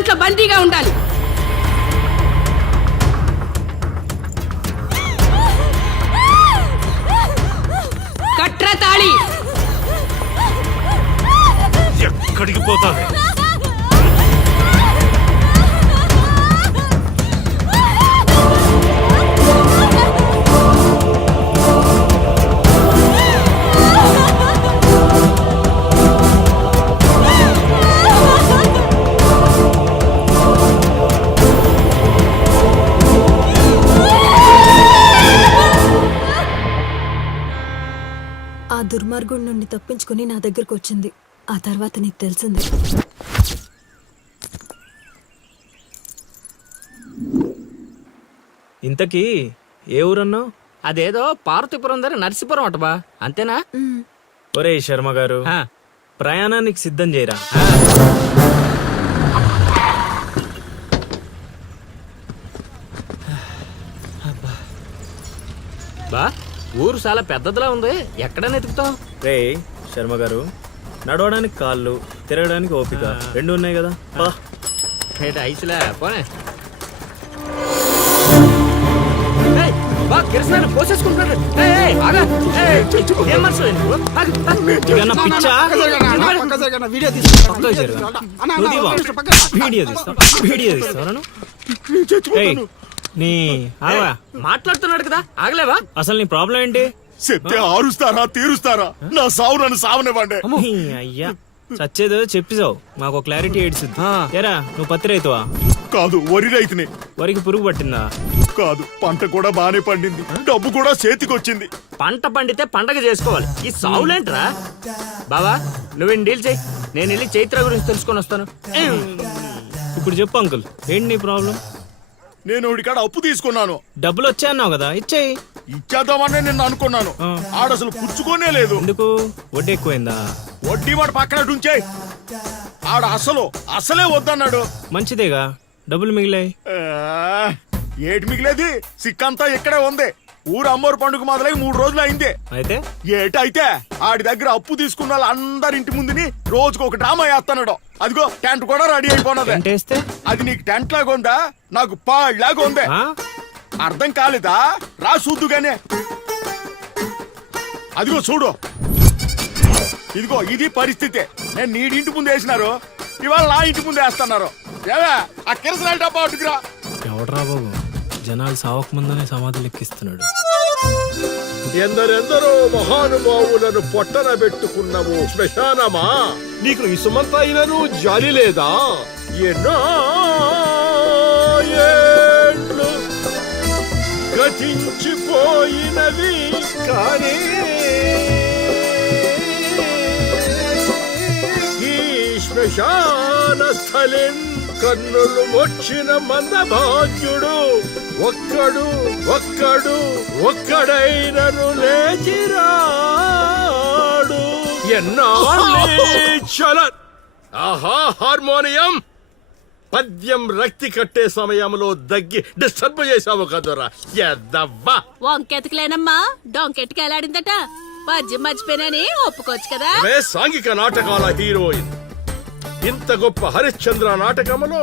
ఇంట్లో బందీగా ఉండాలి. దుర్మార్గుడి నుండి తప్పించుకుని నా దగ్గరకు వచ్చింది. ఆ తర్వాత నీకు తెలిసింది. ఇంతకీ ఏ ఊరన్నావు? అదేదో పార్వతీపురం దగ్గర నరసీపురం అట బా. అంతేనా? ఒరే శర్మ గారు ఆ, ప్రయాణానికి సిద్ధం చేయరా? బా. ఊరు చాలా పెద్దదిలా ఉంది. ఎక్కడ ఎతుకుతావు రే శర్మ గారు నడవడానికి కాళ్ళు తిరగడానికి ఓపిక రెండు ఉన్నాయి కదా. ఐసులే? పోనే. పోసేసుకుంటున్నాడు ఏం మనసు? వీడియో తీసి పక్కకు జరగ. నువ్వు తీవా? వీడియో తీస్తా వీడియో నీ ఆవా మాట్లాడుతున్నాడు కదా ఆగలేవా? అసలు నీ ప్రాబ్లం ఏంటి? చెప్తే ఆరుస్తారా తీరుస్తారా? నా సావు నన్ను సావనివ్వండి. నీ అయ్యా. చచ్చేదో చెప్పిసావు. మాకు క్లారిటీ ఏడ్చుద్ది ఆ. ఎరా నువ్వు పత్తి రైతువా? కాదు వరి రైతుని. వరికి పురుగు పట్టిందా? కాదు పంట కూడా బానే పండింది. డబ్బు కూడా చేతికొచ్చింది. పంట పండితే పండగ చేసుకోవాలి. ఈ సావులేంట్రా? బావా నువ్వు డీల్ చేయి. నేను వెళ్ళి చైత్ర గురించి తెలుసుకొని వస్తాను. ఇప్పుడు చెప్పు అంకుల్. ఏంటి నీ ప్రాబ్లం? నేను కాడ అప్పు తీసుకున్నాను. డబ్బులు వచ్చాయన్నావు కదా ఇచ్చేయి. ఇచ్చేద్దామని నేను అనుకున్నాను. ఆ. ఆడసలు పుచ్చుకోనే లేదు. ఎందుకు? వడ్డీ ఎక్కువైందా? వడ్డీ వాడు పక్కన ఉంచే ఆడ అసలు అసలే వద్దన్నాడు. మంచిదేగా డబ్బులు మిగిలాయి. ఆ, ఏటి మిగిలేది? సిక్కంతా ఇక్కడే ఉంది. ఊరు అమ్మోరు పండుగ మొదలై మూడు రోజులు అయింది. అయితే? ఏటైతే ఆడి దగ్గర అప్పు తీసుకున్న వాళ్ళందరి ఇంటి ముందుని రోజుకు ఒక డ్రామా వేస్తున్నాడు. అదిగో టెంట్ కూడా రెడీ అయిపోయినది వేస్తే? అది నీకు టెంట్ లాగా ఉందా? నాకు పాళ్ళలాగా ఉంది? అర్థం కాలేదా? రా చూద్దుగానే అదిగో చూడు. ఇదిగో ఇది పరిస్థితి. నేను నీడి ఇంటి ముందు వేసినారు. ఇవాళ నా ఇంటి ముందు వేస్తున్నారు. ఏవే ఆ కిరసనాల డబ్బా అటుకురా ఎవడరా బాబు? జనాలు సావకముందనే సమాధులు ఎక్కిస్తున్నాడు. ఎందరెందరో మహానుభావులను పొట్టన పెట్టుకున్నవు శ్మశానమా? నీకు ఇసుమంతైనను జాలి లేదా? ఎన్నో ఏండ్లు గతించిపోయినవి కానీ ఈ శ్మశాన స్థలిన్ కన్నులు వచ్చిన మందభాగ్యుడు. ఒక్కడు ఒక్కడు ఒక్కడైనను లేచిరాడు. ఎన్నాళ్ళే చల ఆహా హార్మోనియం. పద్యం రక్తి కట్టే సమయంలో దగ్గి డిస్టర్బ్ చేసావు కదరా. ఎద్దవ్వా. వంకెతకలేనమ్మా డొంకెట్టుకు ఎలాడిందట పద్యం మర్చిపోయినని ఒప్పుకోవచ్చు కదా. సాంఘిక నాటకాల హీరోయిన్. ఇంత గొప్ప హరిశ్చంద్ర నాటకములో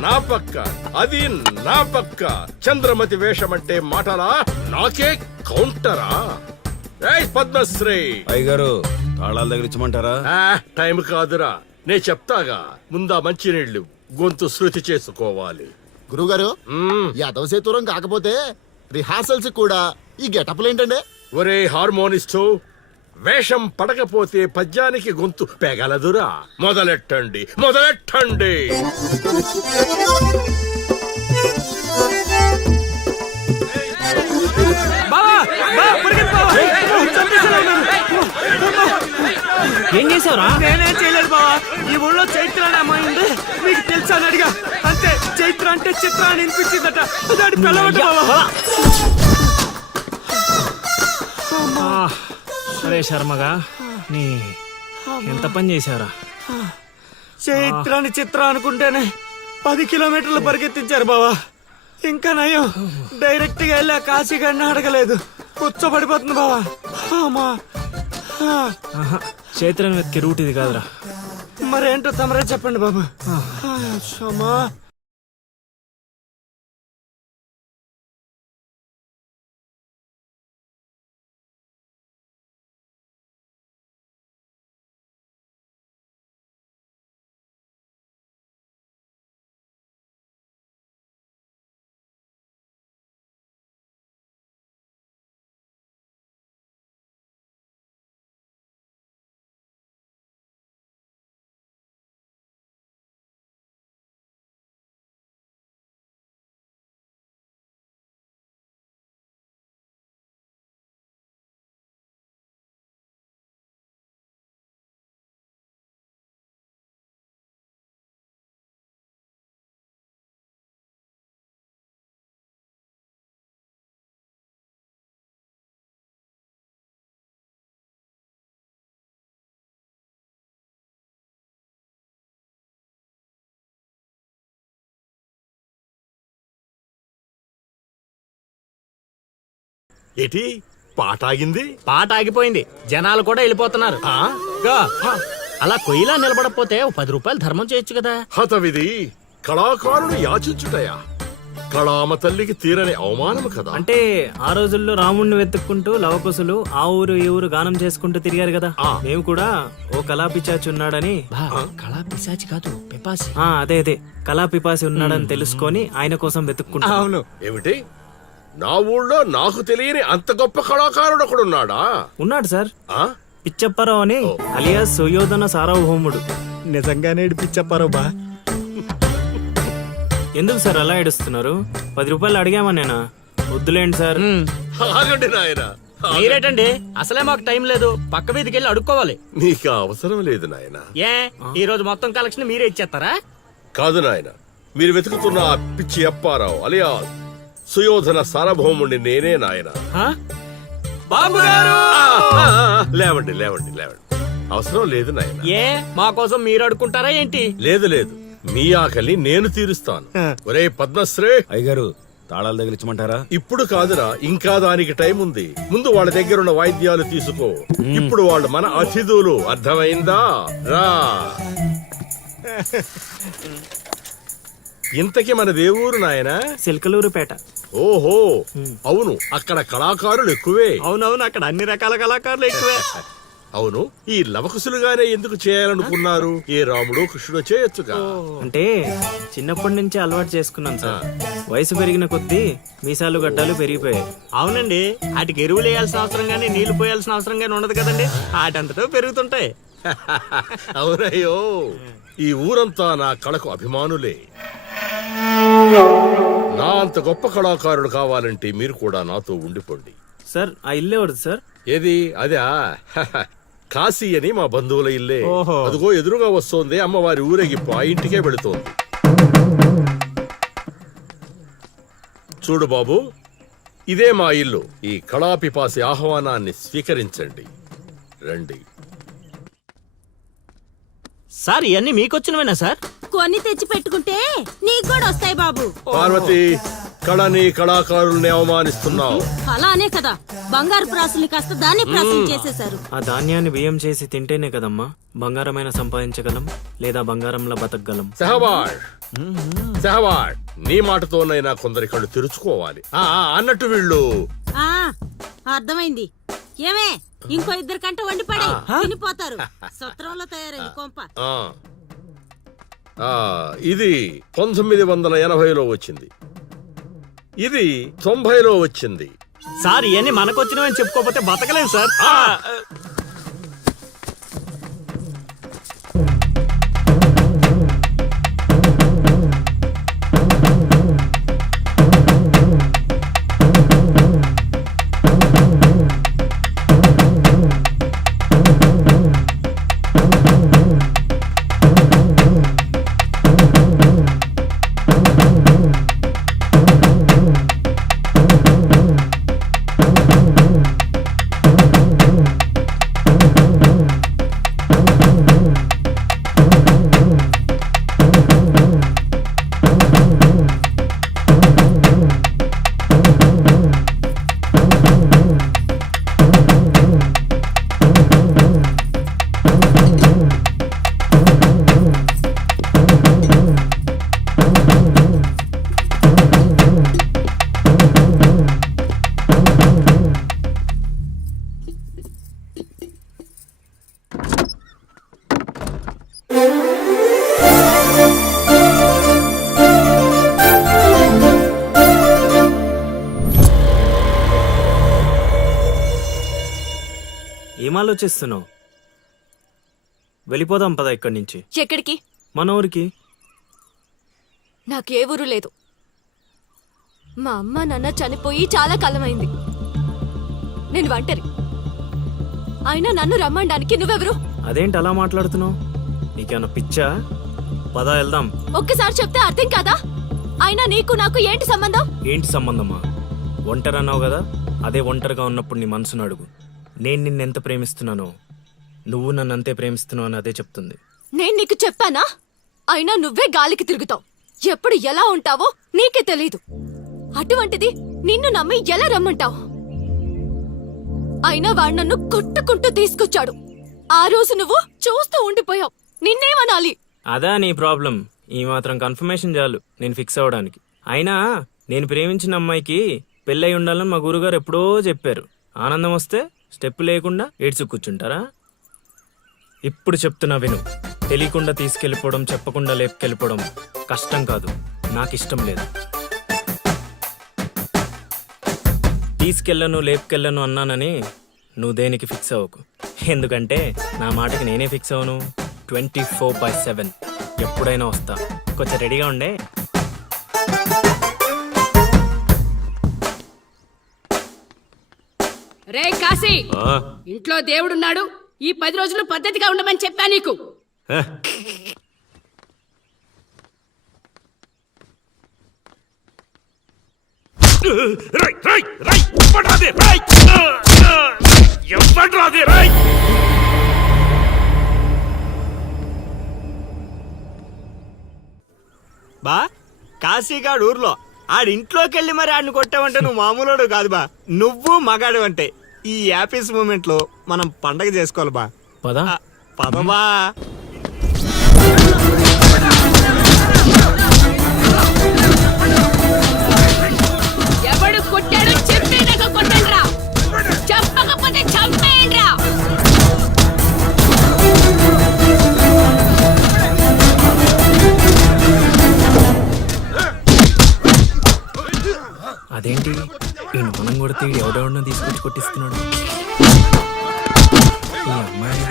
నా పక్క అది నా పక్క. చంద్రమతి వేషం అంటే మాటలా? నాకే కౌంటరా? ఏయ్ పద్మశ్రీ! అయ్యగారు తాళాల దగ్గర ఇచ్చమంటారా? ఆ, టైం కాదురా. నే చెప్తాగా ముందా మంచినీళ్ళు గొంతు శృతి చేసుకోవాలి. గురుగారు. యాదవ సేతురం కాకపోతే రిహార్సల్స్ కూడా ఈ గెటప్లు ఏంటండి ఒరే హార్మోనిస్టు వేషం పడకపోతే పద్యానికి గొంతు పెగలదురా. మొదలెట్టండి మొదలెట్టండి. ఏం చేసావురా నేనేం చేయలేదు బావా. ఈ ఊళ్ళో చైత్ర అనే అమ్మాయి ఉంది. మీకు తెలుసా అని అడిగా. అంతే చైత్ర అంటే చిత్ర అని వినిపించిందట దాని పిల్లవట బావా. సరే శర్మగా నీ ఎంత పని చేశారా? చైత్రాన్ని చిత్ర అనుకుంటేనే పది కిలోమీటర్లు పరిగెత్తించారు బావా. ఇంకా నయం. డైరెక్ట్గా వెళ్ళి ఆ కాశీగాడిని అడగలేదు. కూర్చోబడిపోతుంది బావా. అమ్మా. ఆ, ఆహా, చైత్రను వెతికి రూట్ ఇది కాదురా. మరేంటో తమరే చెప్పండి బాబు. అమ్మా. ఏటి? పాట ఆగింది? పాట ఆగిపోయింది. జనాలు కూడా వెళ్ళిపోతున్నారు. అలా కొయ్యిలా నిలబడకపోతే ఓ పది రూపాయలు ధర్మం చేయొచ్చు కదా. హతవిధి కళాకారుడు యాచించుటయా? కళామ తల్లికి తీరని అవమానము కదా. అంటే ఆ రోజుల్లో రాముణ్ణి వెతుక్కుంటూ లవకుశులు ఆ ఊరు ఈ ఊరు గానం చేసుకుంటూ తిరిగారు కదా. ఆ. మేము కూడా ఓ కళా పిచాచి ఉన్నాడని. కళా పిశాచి కాదు పిపాసి. ఆ, అదే అదే. కళా పిపాసి ఉన్నాడని తెలుసుకొని ఆయన కోసం వెతుక్కుంటా. అవును. ఏమిటి? నా ఊళ్ళో నాకు తెలియని అంత గొప్ప కళాకారుడు ఒకడున్నాడా? ఉన్నాడు సార్. ఆ? పిచ్చప్పారావు అని అలియాస్ సుయోధన సార్వభౌముడు. నిజంగానే పిచ్చప్పారు బా. ఎందుకు సార్ అలా ఏడుస్తున్నారు? పది రూపాయలు అడిగామా నేనా వద్దులేండి సార్. ఆగండి నాయనా. మీరేటండి? అసలే మాకు టైం లేదు. పక్క వీధికి వెళ్ళి అడుక్కోవాలి. నీకు ఆ అవసరం లేదు నాయనా. ఏ? ఈ రోజు మొత్తం కలెక్షన్ మీరే ఇచ్చేస్తారా? కాదు నాయన. మీరు వెతుకుతున్న ఆ పిచ్చి అప్పారావు అలియా సుయోధన సార్వభౌముణ్ణి నేనే నాయన. బాబు గారు లేవండి లేవండి లేవండి. అవసరం లేదు నాయన. ఏ? మా కోసం మీరు అడుక్కుంటారా ఏంటి? లేదు లేదు. మీ ఆకలి నేను తీరుస్తాను. ఒరే పద్మశ్రీ! అయ్యగారు తాళాలు తగిలించమంటారా ఇప్పుడు కాదురా ఇంకా దానికి టైం ఉంది. ముందు వాళ్ళ దగ్గర ఉన్న వాయిద్యాలు తీసుకో. ఇప్పుడు వాళ్ళు మన అతిథులు. అర్థమైందా? రా. ఇంతకి మన దేవురు నాయనా? సిల్కలూరుపేట ఓహో అవును అక్కడ కళాకారులు ఎక్కువే. అవునవును అక్కడ అన్ని రకాల కళాకారులు ఎక్కువే. అవును ఈ లవకుశులుగానే ఎందుకు చేయాలనుకున్నారు? ఏ రాముడు కృష్ణుడు చేయొచ్చుగా. అంటే చిన్నప్పటి నుంచి అలవాటు చేసుకున్నాను సార్. వయసు పెరిగిన కొద్దీ మీసాలు గడ్డాలు పెరిగిపోయాయి. అవునండి వాటికి ఎరువులు వేయాల్సిన అవసరం గానీ నీళ్ళు పోయాల్సిన అవసరం గానీ ఉండదు కదండి. వాటంతటో పెరుగుతుంటాయి. అవునయ్యో ఈ ఊరంతా నా కళకు అభిమానులే. నా అంత గొప్ప కళాకారుడు కావాలంటే మీరు కూడా నాతో ఉండిపోండి. సార్ ఆ ఇల్లే వద్దు సార్? ఏది? అదా కాశీ అని మా బంధువుల ఇల్లే. ఓహో. అదిగో ఎదురుగా వస్తోంది అమ్మవారి ఊరేగిప్పు ఆ ఇంటికే వెళుతోంది. చూడు బాబు ఇదే మా ఇల్లు. ఈ కళాపిపాసి ఆహ్వానాన్ని స్వీకరించండి. రండి. సార్ ఇవన్నీ మీకొచ్చినవేనా సార్? కొన్ని తెచ్చి పెట్టుకుంటే నీకు కూడా వస్తాయి బాబు. పార్వతి కళని కళాకారుల్ని అవమానిస్తున్నావు. అలానే కదా బంగారు ప్రాసుల్ని కాస్త దాన్ని ప్రాసులు చేసేశారు. ఆ ధాన్యాన్ని బియ్యం చేసి తింటేనే కదమ్మా బంగారమైన సంపాదించగలం లేదా బంగారంలో బతకగలం. సెహబాడ్ సెహబాడ్ నీ మాటతోనైనా కొందరి కళ్ళు తెరుచుకోవాలి. ఆ ఆ, అన్నట్టు వీళ్ళు. ఆ అర్థమైంది. ఏమే ఇంకో ఇద్దరు కంట వండి పడే తినిపోతారు. సత్రంలో తయారైంది కొంప. ఆ. ఆ, ఇది పంతొమ్మిది వందల ఎనభైలో వచ్చింది. ఇది తొంభైలో వచ్చింది. సార్ ఇవన్నీ మనకొచ్చినవని చెప్పుకోకపోతే బతకలేం సార్. ఆలోచిస్తున్నావు వెళ్ళిపోదాం పద ఇక్కడి నుంచి. ఎక్కడికి? మన ఊరికి. నాకే ఊరు లేదు. మా అమ్మ నాన్న చనిపోయి చాలా కాలమైంది. నేను ఒంటరి. అయినా నన్ను రమ్మడానికి నువ్వెవరు? అదేంటి అలా మాట్లాడుతున్నావు? నీకేమన్నా పిచ్చా? పద వెళ్దాం. ఒక్కసారి చెప్తే అర్థం కాదా? అయినా నీకు నాకు ఏంటి సంబంధం? ఏంటి సంబంధమా? ఒంటరి అన్నావు కదా అదే ఒంటరిగా ఉన్నప్పుడు నీ మనసును అడుగు. నేను నిన్ను ఎంత ప్రేమిస్తున్నానో నువ్వు నన్ను అంతే ప్రేమిస్తున్నావు అని అదే చెప్తుంది. నేను నీకు చెప్పానా? అయినా నువ్వే గాలికి తిరుగుతావు. ఎప్పుడు ఎలా ఉంటావో నీకే తెలీదు. అటువంటిది నిన్ను నమ్మి ఎలా రమ్మంటావు? అయినా వాడు నన్ను కొట్టుకుంటూ తీసుకొచ్చాడు. ఆ రోజు నువ్వు చూస్తూ ఉండిపోయావు. నిన్నేమనాలి? అదా నీ ప్రాబ్లం. ఈ మాత్రం కన్ఫర్మేషన్ చాలు నేను ఫిక్స్ అవ్వడానికి అయినా నేను ప్రేమించిన అమ్మాయికి పెళ్ళై ఉండాలని మా గురుగారు ఎప్పుడో చెప్పారు. ఆనందం వస్తే స్టెప్ లేకుండా ఏడ్చు కూర్చుంటారా? ఇప్పుడు చెప్తున్నా విను. తెలియకుండా తీసుకెళ్ళిపోవడం చెప్పకుండా లేపుకెళ్ళిపోవడం కష్టం కాదు. నాకు ఇష్టం లేదు. తీసుకెళ్ళను లేపుకెళ్ళను అన్నానని నువ్వు దేనికి ఫిక్స్ అవ్వకు. ఎందుకంటే నా మాటకి నేనే ఫిక్స్ అవ్వను. Twenty four by seven. ఎప్పుడైనా వస్తా. కొంచెం రెడీగా ఉండే. రే కాశీ! ఇంట్లో దేవుడున్నాడు. ఈ పది రోజులు పద్ధతిగా ఉండమని చెప్పా నీకు. బా కాశీగాడు ఊర్లో. ఆడింట్లోకి వెళ్ళి మరి ఆడిని కొట్టావంటే నువ్వు మామూలుడు కాదు బా. నువ్వు మగాడు అంటే ఈ హ్యాపీస్ మూమెంట్లో మనం పండగ చేసుకోవాలి బా. పదా? ఆ, కొడితే ఈడు ఎవడెవడనో తీసుకొచ్చి కొట్టిస్తున్నాడు. ఈ అమ్మాయి!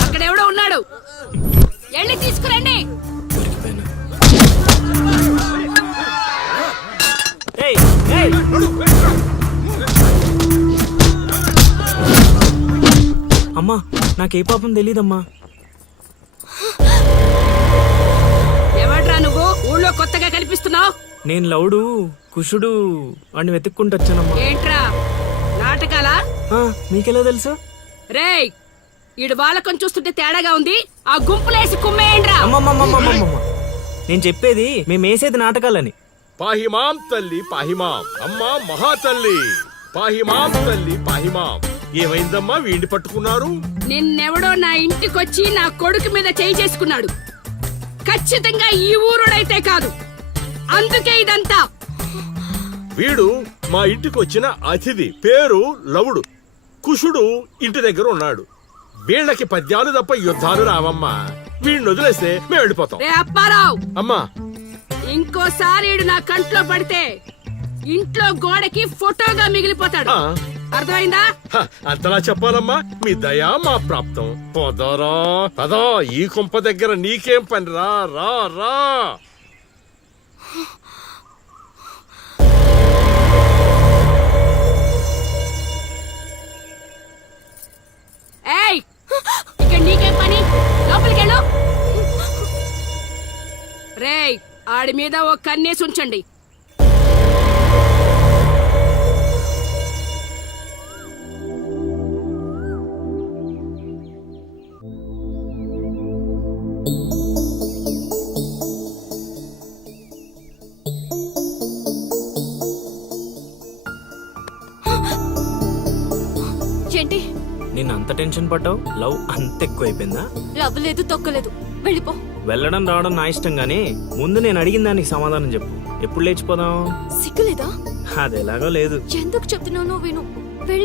అక్కడ ఎవడో ఉన్నాడు. వెళ్ళి తీసుకురండి. దొరికిపోయినా! అమ్మా నాకే పాపం తెలీదమ్మా. కనిపిస్తున్నావు నేను లౌడు కుషుడు అని వెతుక్కుంటూ వచ్చానమ్మా. ఏంట్రా? నాటకాలా? ఆ, మీకెలా తెలుసు? రేయ్ ఈడు బాలకం చూస్తుంటే తేడాగా ఉంది. ఆ గుంపులేసి కుమ్మేయండిరా. అమ్మమ్మమ్మమ్మమ్మమ్మ. నేను చెప్పేది మేము వేసేది నాటకాలని. పాహిమాం తల్లి పాహిమాం. అమ్మా మహాతల్లి పాహిమాం తల్లి పాహిమాం. ఏమైందమ్మా? వీడిని పట్టుకున్నారు? నిన్నెవడో నా ఇంటికొచ్చి నా కొడుకు మీద చేయి చేసుకున్నాడు. ఖచ్చితంగా ఈ ఊరుడైతే కాదు. అందుకే ఇదంతా. వీడు మా ఇంటికి వచ్చిన అతిథి. పేరు లవుడు. కుషుడు ఇంటి దగ్గర ఉన్నాడు. వీళ్ళకి పద్యాలు తప్ప యుద్ధాలు రావమ్మా. వీడిని వదిలేస్తే మేము వెళ్ళిపోతాం. రే అప్పారావు! అమ్మా. ఇంకోసారి ఈడు నా కంట్లో పడితే ఇంట్లో గోడకి ఫోటోగా మిగిలిపోతాడు. ఆ, అర్థమైందా? హ, అంతలా చెప్పాలమ్మా. మీ దయా మా ప్రాప్తం. పోదారా. పదా ఈ కుంప దగ్గర నీకేం పని రా రా రా. ఏయ్! ఇక్కడ నీకేం పని? లోపలికెళ్ళు. రేయ్ ఆడి మీద ఓ కన్నేసి ఉంచండి. అంత టెన్షన్ పడ్డావు? లవ్ అంత ఎక్కువైపోయిందా? లవ్ లేదు తొక్కలేదు. వెళ్ళిపో. వెళ్ళడం రావడం నా ఇష్టం గానీ ముందు నేను అడిగిన దానికి సమాధానం చెప్పు. ఎప్పుడు లేచిపోదాం? సిగ్గులేదా? అది ఎలాగో లేదు. ఎందుకు చెప్తున్నావు విను.